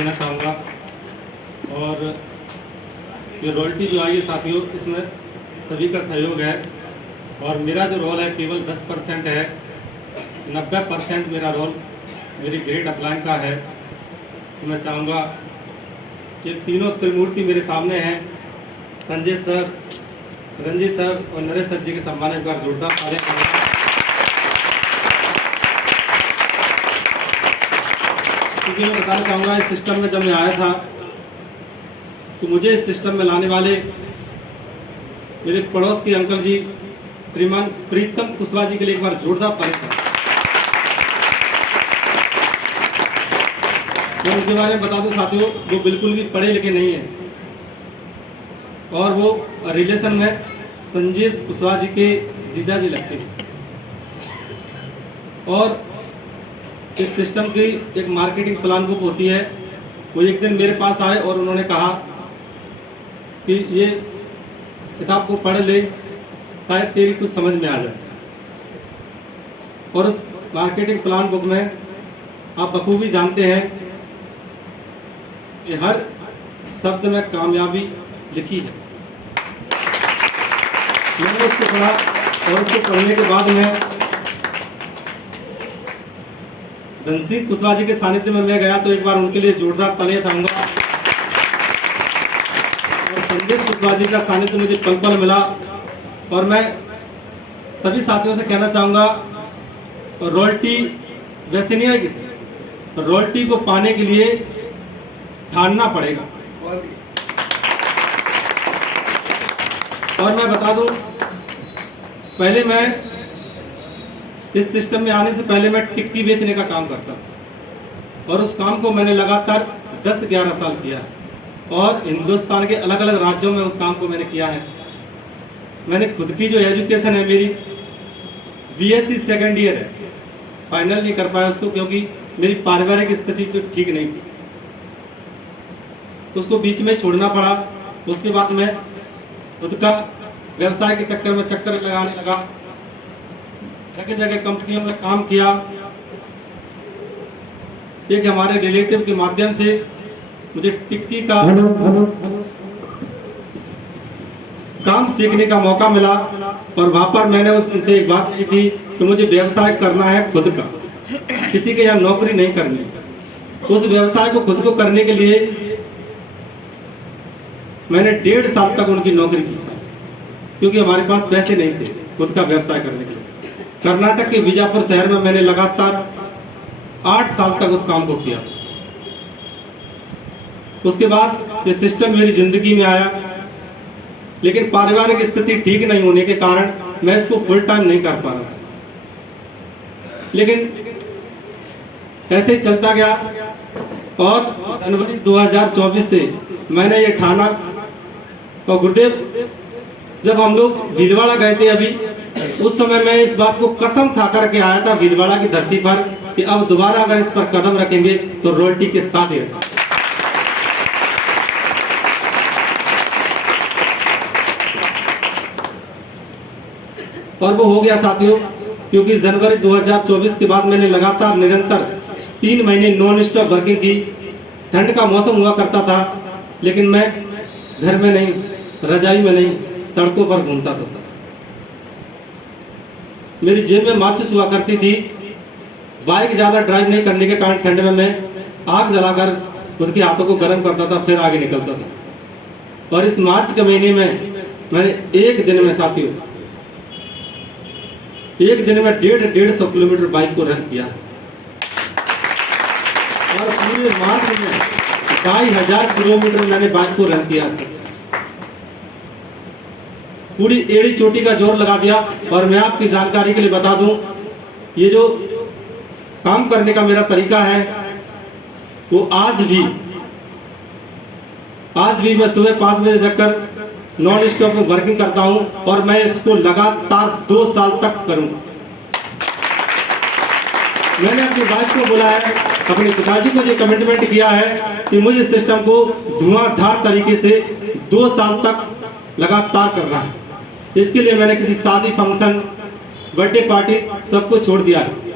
देना चाहूँगा। और ये रॉयल्टी जो आई है साथियों, इसमें सभी का सहयोग है और मेरा जो रोल है केवल 10% है। 90% मेरा रोल मेरी ग्रेट अपलाइन का है। तो मैं चाहूँगा ये तीनों त्रिमूर्ति मेरे सामने हैं, संजय सर, रंजीत सर और नरेश सर जी के सम्मान में एक बार जोरदार तालियां करूँगा। क्योंकि मैं बताना चाहूँगा इस सिस्टम में जब मैं आया था तो मुझे इस सिस्टम में लाने वाले मेरे पड़ोस के अंकल जी श्रीमान प्रीतम कुशवाहा जी के लिए एक बार जोरदार तालियां। मैं उनके बारे में बता दूं साथियों, वो बिल्कुल भी पढ़े लिखे नहीं है और वो रिलेशन में संजय कुशवाहा जी के जीजा जी लगते हैं। और इस सिस्टम की एक मार्केटिंग प्लान बुक होती है। वो एक दिन मेरे पास आए और उन्होंने कहा कि ये किताब को पढ़ ले, शायद तेरी कुछ समझ में आ जाए। और उस मार्केटिंग प्लान बुक में आप बखूबी जानते हैं कि हर शब्द में कामयाबी लिखी है। मैंने उसको पढ़ा और उसको पढ़ने के बाद में धनसिंह कुशवाहा जी के सानिध्य में मैं गया तो एक बार उनके लिए जोरदार तालियां चाहूंगा। और संजय कुशवाहा जी का सानिध्य मुझे पल पल मिला। और मैं सभी साथियों से कहना चाहूंगा, रॉयल्टी वैसे नहीं आएगी, रॉयल्टी को पाने के लिए ठानना पड़ेगा। और मैं बता दूं, पहले मैं इस सिस्टम में आने से पहले मैं टिक्की बेचने का काम करता था और उस काम को मैंने लगातार 10-11 साल किया है और हिंदुस्तान के अलग अलग राज्यों में उस काम को मैंने किया है। मैंने खुद की जो एजुकेशन है मेरी बीएससी सेकेंड ईयर है, फाइनल नहीं कर पाया उसको क्योंकि मेरी पारिवारिक स्थिति जो ठीक नहीं थी, उसको बीच में छोड़ना पड़ा। उसके बाद मैं खुद का व्यवसाय के चक्कर में चक्कर लगाने लगा, जगह जगह कंपनियों में काम किया। एक हमारे रिलेटिव के माध्यम से मुझे टिक्की का काम सीखने का मौका मिला और वहां पर मैंने उनसे एक बात की थी कि मुझे व्यवसाय करना है खुद का, किसी के यहाँ नौकरी नहीं करनी। उस व्यवसाय को खुद को करने के लिए मैंने 1.5 साल तक उनकी नौकरी की क्योंकि हमारे पास पैसे नहीं थे खुद का व्यवसाय करने के लिए। कर्नाटक के बीजापुर शहर में मैंने लगातार 8 साल तक उस काम को किया। उसके बाद ये सिस्टम मेरी जिंदगी में आया, लेकिन पारिवारिक स्थिति ठीक नहीं होने के कारण मैं इसको फुल टाइम नहीं कर पा रहा था। लेकिन ऐसे ही चलता गया और जनवरी 2024 से मैंने ये ठाना। और गुरुदेव, जब हम लोग भीलवाड़ा गए थे अभी, उस समय मैं इस बात को कसम खा करके आया था भीलवाड़ा की धरती पर कि अब दोबारा अगर इस पर कदम रखेंगे तो रॉयल्टी के साथ ही रखेंगे। और वो हो गया साथियों, क्योंकि जनवरी 2024 के बाद मैंने लगातार निरंतर 3 महीने नॉन स्टॉप वर्किंग की। ठंड का मौसम हुआ करता था, लेकिन मैं घर में नहीं, रजाई में नहीं, सड़कों पर घूमता था। मेरी जेब में माचिस हुआ करती थी। बाइक ज्यादा ड्राइव नहीं करने के कारण ठंड में मैं आग जलाकर खुद के हाथों को गर्म करता था, फिर आगे निकलता था। और इस मार्च के महीने में मैंने एक दिन में साथियों, एक दिन में 150 किलोमीटर बाइक को रन किया और पूरे मार्च में 22,000 किलोमीटर मैंने बाइक को रन किया। पूरी एड़ी चोटी का जोर लगा दिया। और मैं आपकी जानकारी के लिए बता दूं, ये जो काम करने का मेरा तरीका है वो आज भी मैं सुबह 5 बजे जगकर नॉन स्टॉप में वर्किंग करता हूं और मैं इसको लगातार 2 साल तक करूंगा। मैंने अपनी वाइफ को बोला है, अपने पिताजी को ये कमिटमेंट किया है कि मुझे सिस्टम को धुआंधार तरीके से 2 साल तक लगातार करना है। इसके लिए मैंने किसी शादी, फंक्शन, बर्थडे पार्टी सबको छोड़ दिया है।